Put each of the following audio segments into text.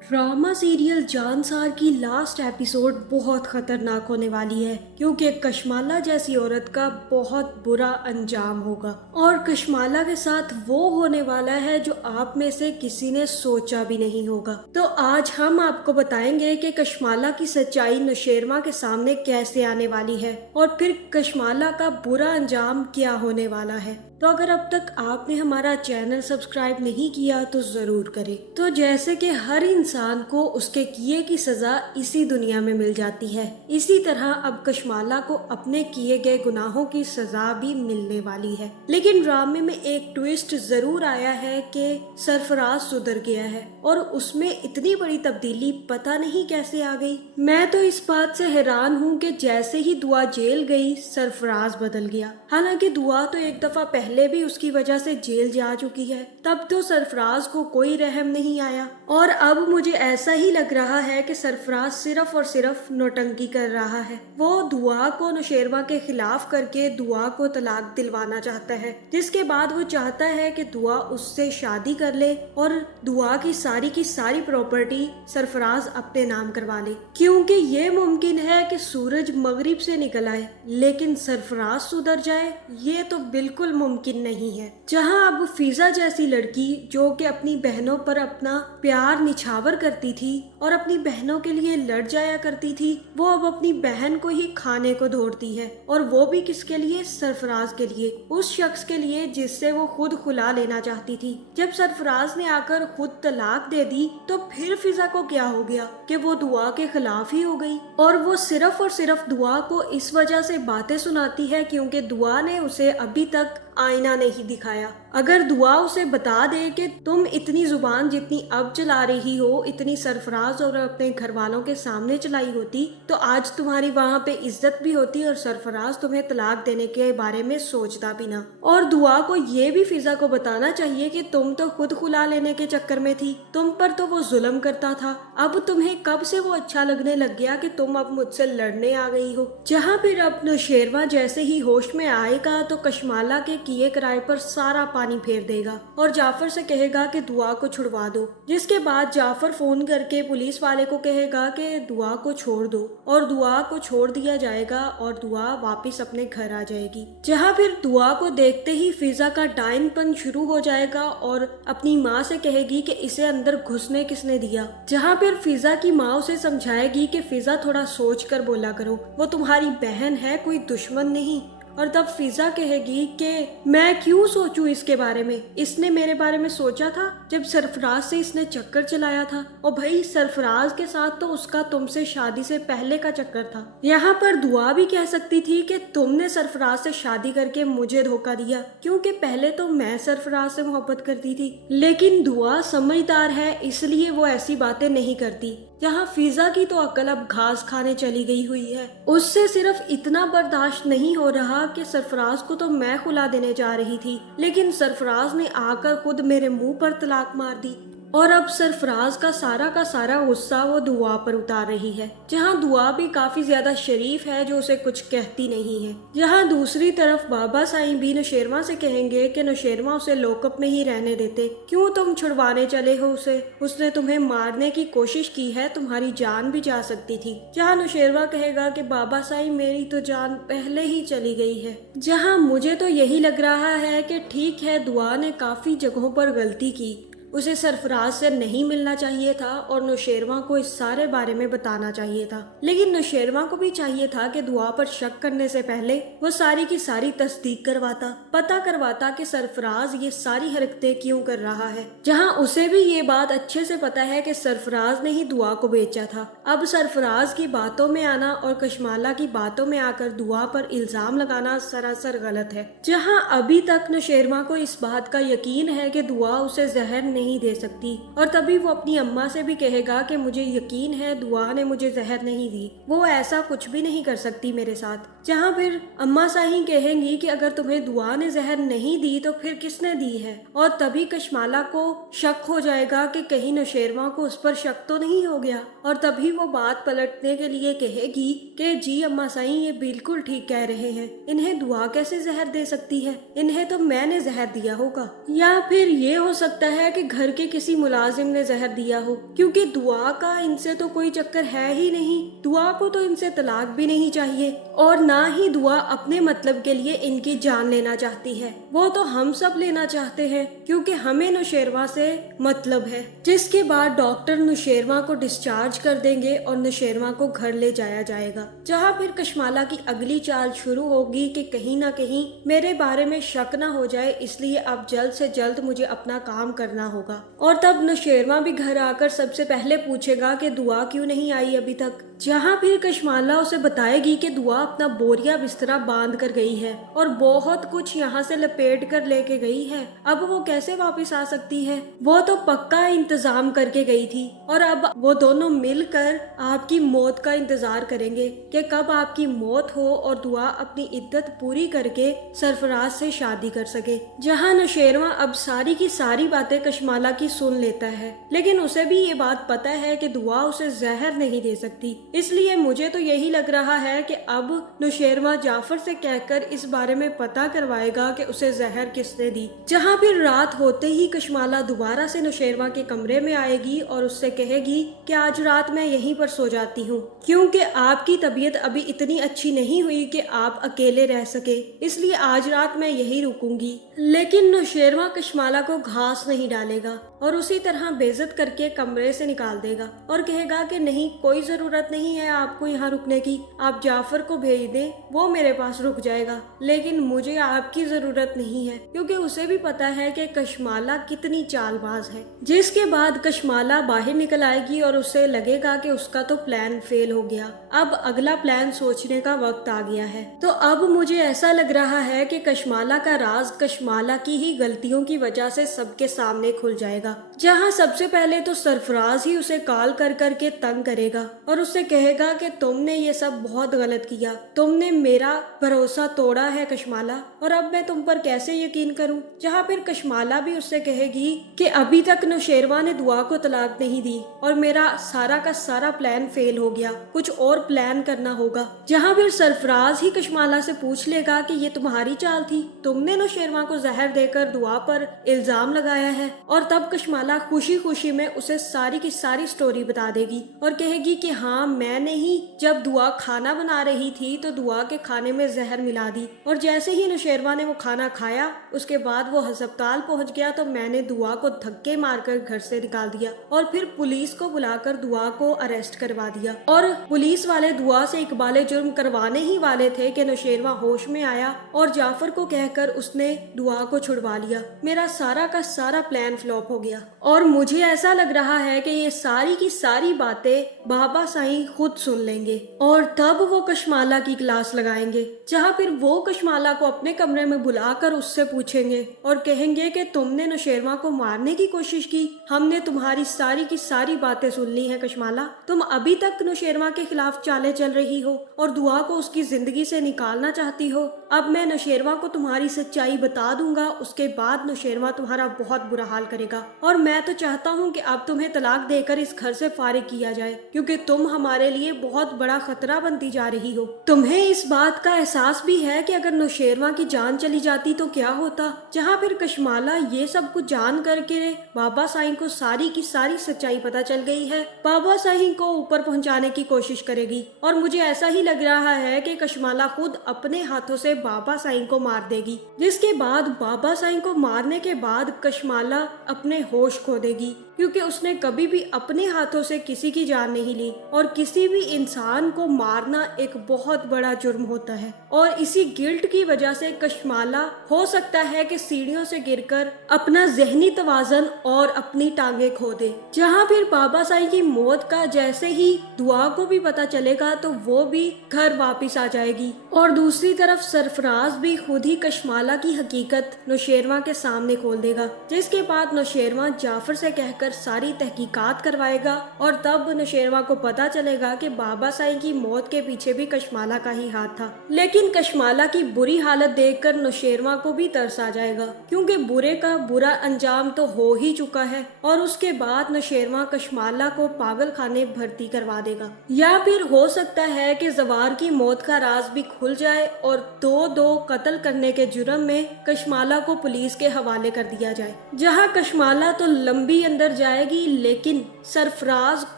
Drama serial Jansar की last episode बहुत खतरनाक होने वाली है क्योंकि कशमाला जैसी औरत का बहुत बुरा अंजाम होगा और कशमाला के साथ वो होने वाला है जो आप में से किसी ने सोचा भी नहीं होगा। तो आज हम आपको बताएंगे कि कशमाला की सच्चाई नौशेरमा के सामने कैसे आने वाली है और फिर कशमाला का बुरा अंजाम क्या होने वाला है। तो अगर अब तक आपने हमारा चैनल सब्सक्राइब नहीं किया तो जरूर करें। तो जैसे कि हर इंसान को उसके किए की सजा इसी दुनिया में मिल जाती है, इसी तरह अब कशमाला को अपने किए गए गुनाहों की सजा भी मिलने वाली है। लेकिन ड्रामे में एक ट्विस्ट जरूर आया है कि सरफराज सुधर गया है और उसमें इतनी बड़ी तब्दीली पता नहीं कैसे आ गई। मैं तो इस बात से हैरान हूँ कि जैसे ही दुआ जेल गई सरफराज बदल गया। हालांकि दुआ तो एक दफा पहले भी उसकी वजह से जेल जा चुकी है, तब तो सरफराज को कोई रहम नहीं आया और अब मुझे ऐसा ही लग रहा है कि सरफराज सिर्फ और सिर्फ नौटंकी कर रहा है। वो दुआ को नौशेरमा के खिलाफ करके दुआ को तलाक दिलवाना चाहता है, जिसके बाद वो चाहता है कि दुआ उससे शादी कर ले और दुआ की सारी प्रॉपर्टी सरफराज अपने नाम करवा ले, क्योंकि ये मुमकिन है कि सूरज मगरिब से निकल आए लेकिन सरफराज सुधर जाए, ये तो बिल्कुल मुमकिन नहीं है। जहां अब फिजा जैसी लड़की जो कि अपनी बहनों पर अपना प्यार निछावर करती थी और अपनी बहनों के लिए लड़ जाया करती थी, वो अब अपनी बहन को ही खाने को ढूंढती है और वो भी किसके लिए? सरफराज के लिए, उस शख्स के लिए जिससे वो खुद खुला लेना चाहती थी। जब सरफराज ने आकर खुद तलाक दे दी तो फिर फिजा को क्या हो गया कि वो दुआ के खिलाफ ही हो गई और वो सिर्फ और सिर्फ दुआ को इस वजह से बातें सुनाती है क्योंकि दुआ ने उसे अभी तक आईना नहीं दिखाया। अगर दुआ उसे बता दे कि तुम इतनी जुबान जितनी अब चला रही हो इतनी सरफराज और अपने घर वालों के सामने चलाई होती तो आज तुम्हारी वहाँ पे इज्जत भी होती और सरफराज तुम्हें तलाक देने के बारे में सोचता भी ना। और दुआ को ये भी फिजा को बताना चाहिए कि तुम तो खुद खुला लेने के चक्कर में थी, तुम पर तो वो जुल्म करता था, अब तुम्हें कब से वो अच्छा लगने लग गया कि तुम अब मुझसे लड़ने आ गई हो। जहाँ फिर अब नौशेरमा जैसे ही होश में आएगा तो कशमाला के किए कराए पर सारा पानी फेर देगा और जाफर से कहेगा कि दुआ को छुड़वा दो, जिसके बाद जाफर फोन करके पुलिस वाले को कहेगा कि दुआ को छोड़ दो और दुआ को छोड़ दिया जाएगा और दुआ वापस अपने घर आ जाएगी। जहाँ फिर दुआ को देखते ही फिजा का डायनपन शुरू हो जाएगा और अपनी माँ से कहेगी कि इसे अंदर घुसने किसने दिया। जहाँ फिर फिजा की माँ उसे समझाएगी कि फिजा थोड़ा सोच कर बोला करो, वो तुम्हारी बहन है, कोई दुश्मन नहीं। और तब फिजा कहेगी कि मैं क्यों सोचूं इसके बारे में, इसने मेरे बारे में सोचा था जब सरफराज से इसने चक्कर चलाया था और भाई सरफराज के साथ तो उसका तुमसे शादी से पहले का चक्कर था। यहाँ पर दुआ भी कह सकती थी कि तुमने सरफराज से शादी करके मुझे धोखा दिया क्योंकि पहले तो मैं सरफराज से मोहब्बत करती थी, लेकिन दुआ समझदार है इसलिए वो ऐसी बातें नहीं करती। जहाँ फिजा की तो अकल अब घास खाने चली गई हुई है, उससे सिर्फ इतना बर्दाश्त नहीं हो रहा कि सरफराज को तो मैं खुला देने जा रही थी लेकिन सरफराज ने आकर खुद मेरे मुंह पर तलाक मार दी और अब सरफराज का सारा गुस्सा वो दुआ पर उतार रही है। जहाँ दुआ भी काफी ज्यादा शरीफ है जो उसे कुछ कहती नहीं है। जहाँ दूसरी तरफ बाबा साईं भी नौशेरमा से कहेंगे कि नौशेरमा उसे लॉकअप में ही रहने देते, क्यों तुम छुड़वाने चले हो उसे, उसने तुम्हें मारने की कोशिश की है, तुम्हारी जान भी जा सकती थी। जहाँ नौशेरमा कहेगा कि बाबा साईं मेरी तो जान पहले ही चली गई है। जहाँ मुझे तो यही लग रहा है कि ठीक है दुआ ने काफी जगहों पर गलती की, उसे सरफराज से नहीं मिलना चाहिए था और नौशेरमा को इस सारे बारे में बताना चाहिए था, लेकिन नौशेरमा को भी चाहिए था कि दुआ पर शक करने से पहले वो सारी की सारी तस्दीक करवाता, पता करवाता कि सरफराज ये सारी हरकतें क्यों कर रहा है। जहां उसे भी ये बात अच्छे से पता है कि सरफराज ने ही दुआ को बेचा था। अब सरफराज की बातों में आना और कशमाला की बातों में आकर दुआ पर इल्जाम लगाना सरासर गलत है। जहाँ अभी तक नौशेरमा को इस बात का यकीन है कि दुआ उसे जहर नहीं दे सकती और तभी वो अपनी अम्मा से भी कहेगा कि मुझे यकीन है दुआ ने मुझे जहर नहीं दी, वो ऐसा कुछ भी नहीं कर सकती मेरे साथ। जहाँ फिर अम्मा साही कहेंगी कि अगर तुम्हें दुआ ने जहर नहीं दी तो फिर किसने दी है, और तभी कशमाला को शक हो जाएगा कि कहीं नौशेरमा को उस पर शक तो नहीं हो गया और तभी वो बात पलटने के लिए कहेगी कि जी अम्मा साई ये बिल्कुल ठीक कह रहे हैं, इन्हें दुआ कैसे जहर दे सकती है, इन्हें तो मैंने जहर दिया होगा। या फिर ये हो सकता है कि घर के किसी मुलाजिम ने जहर दिया हो, क्योंकि दुआ का इनसे तो कोई चक्कर है ही नहीं। दुआ को तो इनसे तलाक भी नहीं चाहिए और ना ही दुआ अपने मतलब के लिए इनकी जान लेना चाहती है। वो तो हम सब लेना चाहते हैं, क्योंकि हमें नौशेरवा से मतलब है। जिसके बाद डॉक्टर नौशेरवा को डिस्चार्ज कर देंगे और नौशेरवा को घर ले जाया जाएगा, जहाँ फिर कशमाला की अगली चाल शुरू होगी कि कहीं ना कहीं मेरे बारे में शक ना हो जाए, इसलिए अब जल्द से जल्द मुझे अपना काम करना होगा। और तब नौशेरवा भी घर आकर सबसे पहले पूछेगा कि दुआ क्यों नहीं आई अभी तक, जहाँ फिर कशमाला उसे बताएगी कि दुआ अपना बोरिया बिस्तरा बांध कर गई है और बहुत कुछ यहाँ से लपेट कर लेके गई है। अब वो कैसे वापस आ सकती है? वो तो पक्का इंतजाम करके गई थी और अब वो दोनों मिलकर आपकी मौत का इंतजार करेंगे कि कब आपकी मौत हो और दुआ अपनी इद्दत पूरी करके सरफराज से शादी कर सके। जहाँ नौशेरवा अब सारी की सारी बातें कशमाला की सुन लेता है, लेकिन उसे भी ये बात पता है कि दुआ उसे जहर नहीं दे सकती। इसलिए मुझे तो यही लग रहा है कि अब नौशेरवा जाफर से कहकर इस बारे में पता करवाएगा कि उसे जहर किसने दी। जहाँ फिर रात होते ही कशमाला दोबारा से नौशेरवा के कमरे में आएगी और उससे कहेगी कि आज रात मैं यहीं पर सो जाती हूँ, क्योंकि आपकी तबीयत अभी इतनी अच्छी नहीं हुई कि आप अकेले रह सके, इसलिए आज रात मैं यहीं रुकूंगी। लेकिन नौशेरवा कशमाला को घास नहीं डालेगा और उसी तरह बेइज्जत करके कमरे से निकाल देगा और कहेगा कि नहीं, कोई जरूरत नहीं है आपको यहाँ रुकने की, आप जाफर को भेज दें, वो मेरे पास रुक जाएगा। लेकिन मुझे आपकी जरूरत नहीं है, क्योंकि उसे भी पता है कि कशमाला कितनी चालबाज है। जिसके बाद कशमाला बाहर निकल आएगी और उसे लगेगा कि उसका तो प्लान फेल हो गया, अब अगला प्लान सोचने का वक्त आ गया है। तो अब मुझे ऐसा लग रहा है कि कशमाला का राज कशमाला की ही गलतियों की वजह से सबके सामने खुल जाएगा, जहाँ सबसे पहले तो सरफराज ही उसे कॉल कर करके तंग करेगा और उससे कहेगा कि तुमने ये सब बहुत गलत किया, तुमने मेरा भरोसा तोड़ा है कशमाला, और अब मैं तुम पर कैसे यकीन करूं। जहाँ फिर कशमाला भी उससे कहेगी कि अभी तक नौशेरवा ने दुआ को तलाक नहीं दी और मेरा सारा का सारा प्लान फेल हो गया, कुछ और प्लान करना होगा। जहाँ फिर सरफराज ही कशमाला से पूछ लेगा कि ये तुम्हारी चाल थी, तुमने नौशेरवा को जहर देकर दुआ पर इल्जाम लगाया है। और तब कशमाला खुशी खुशी में उसे सारी की सारी स्टोरी बता देगी और कहेगी कि हाँ, मैंने ही जब दुआ खाना बना रही थी तो दुआ के खाने में जहर मिला दी, और जैसे ही नौशेरवा ने वो खाना खाया उसके बाद वो अस्पताल पहुंच गया तो मैंने दुआ को धक्के मारकर घर से निकाल दिया और फिर पुलिस को बुलाकर दुआ को अरेस्ट करवा दिया। और पुलिस वाले दुआ से इकबाले जुर्म करवाने ही वाले थे कि नौशेरवा होश में आया और जाफर को कहकर उसने दुआ को छुड़वा लिया। मेरा सारा का सारा प्लान फ्लॉप हो गया और मुझे ऐसा लग रहा है कि ये सारी की सारी बातें बाबा साईं खुद सुन लेंगे और तब वो कशमाला की क्लास लगाएंगे, जहाँ फिर वो कशमाला को अपने कमरे में बुलाकर उससे पूछेंगे और कहेंगे कि तुमने नौशेरवा को मारने की कोशिश की, हमने तुम्हारी सारी की सारी बातें सुन ली हैं कशमाला, तुम अभी तक नौशेरवा के खिलाफ चालें चल रही हो और दुआ को उसकी जिंदगी से निकालना चाहती हो। अब मैं नौशेरवा को तुम्हारी सच्चाई बता दूंगा, उसके बाद नौशेरवा तुम्हारा बहुत बुरा हाल करेगा और मैं तो चाहता हूँ कि अब तुम्हें तलाक देकर इस घर से फारिग किया जाए, क्योंकि तुम हमारे लिए बहुत बड़ा खतरा बनती जा रही हो। तुम्हें इस बात का एहसास भी है कि अगर नौशेरवा की जान चली जाती तो क्या होता। जहाँ फिर कशमाला ये सब कुछ जान करके बाबा साईं को सारी की सारी सच्चाई पता चल गई है, बाबा साईं को ऊपर पहुँचाने की कोशिश करेगी और मुझे ऐसा ही लग रहा है कि कशमाला खुद अपने हाथों से बाबा साईं को मार देगी। जिसके बाद बाबा साईं को मारने के बाद कशमाला अपने होश खो देगी, क्योंकि उसने कभी भी अपने हाथों से किसी की जान नहीं ली और किसी भी इंसान को मारना एक बहुत बड़ा जुर्म होता है। और इसी गिल्ट की वजह से कशमाला हो सकता है कि सीढ़ियों से गिरकर अपना जहनी तवाज़न और अपनी टांगे खो दे। जहाँ फिर बाबा साईं की मौत का जैसे ही दुआ को भी पता चलेगा तो वो भी घर वापस आ जाएगी और दूसरी तरफ सरफराज भी खुद ही कशमाला की हकीकत नौशेरवा के सामने खोल देगा। जिसके बाद नौशेरवा जाफर से कहकर कर सारी तहकीकात करवाएगा और तब नौशेरवा को पता चलेगा कि बाबा साईं की मौत के पीछे भी कशमाला का ही हाथ था। लेकिन कशमाला की बुरी हालत देखकर नौशेरवा को भी तरस आ जाएगा, क्योंकि बुरे का बुरा अंजाम तो हो ही चुका है और उसके बाद नौशेरवा कशमाला को पागल खाने भर्ती करवा देगा। या फिर हो सकता है कि जवार की मौत का राज भी खुल जाए और दो कत्ल करने के जुर्म में कशमाला को पुलिस के हवाले कर दिया जाए, जहां कशमाला तो लंबी अंदर जाएगी लेकिन सरफराज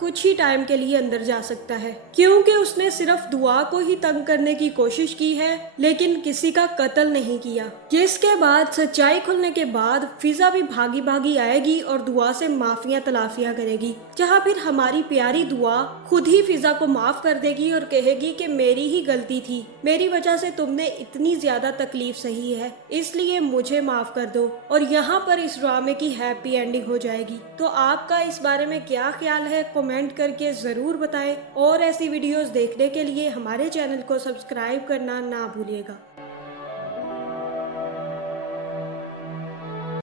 कुछ ही टाइम के लिए अंदर जा सकता है, क्योंकि उसने सिर्फ दुआ को ही तंग करने की कोशिश की है लेकिन किसी का कत्ल नहीं किया। जिसके बाद सच्चाई खुलने के बाद फिजा भी भागी भागी आएगी और दुआ से माफिया तलाफियां करेगी, जहां फिर हमारी प्यारी दुआ खुद ही फिजा को माफ कर देगी और कहेगी कि मेरी ही गलती थी, मेरी वजह से तुमने इतनी ज्यादा तकलीफ सही है, इसलिए मुझे माफ कर दो। और यहाँ पर इस ड्रामे की हैप्पी एंडिंग हो जाएगी। तो आपका इस बारे में क्या ख्याल है, कमेंट करके जरूर बताएं और ऐसी वीडियोस देखने के लिए हमारे चैनल को सब्सक्राइब करना ना भूलिएगा।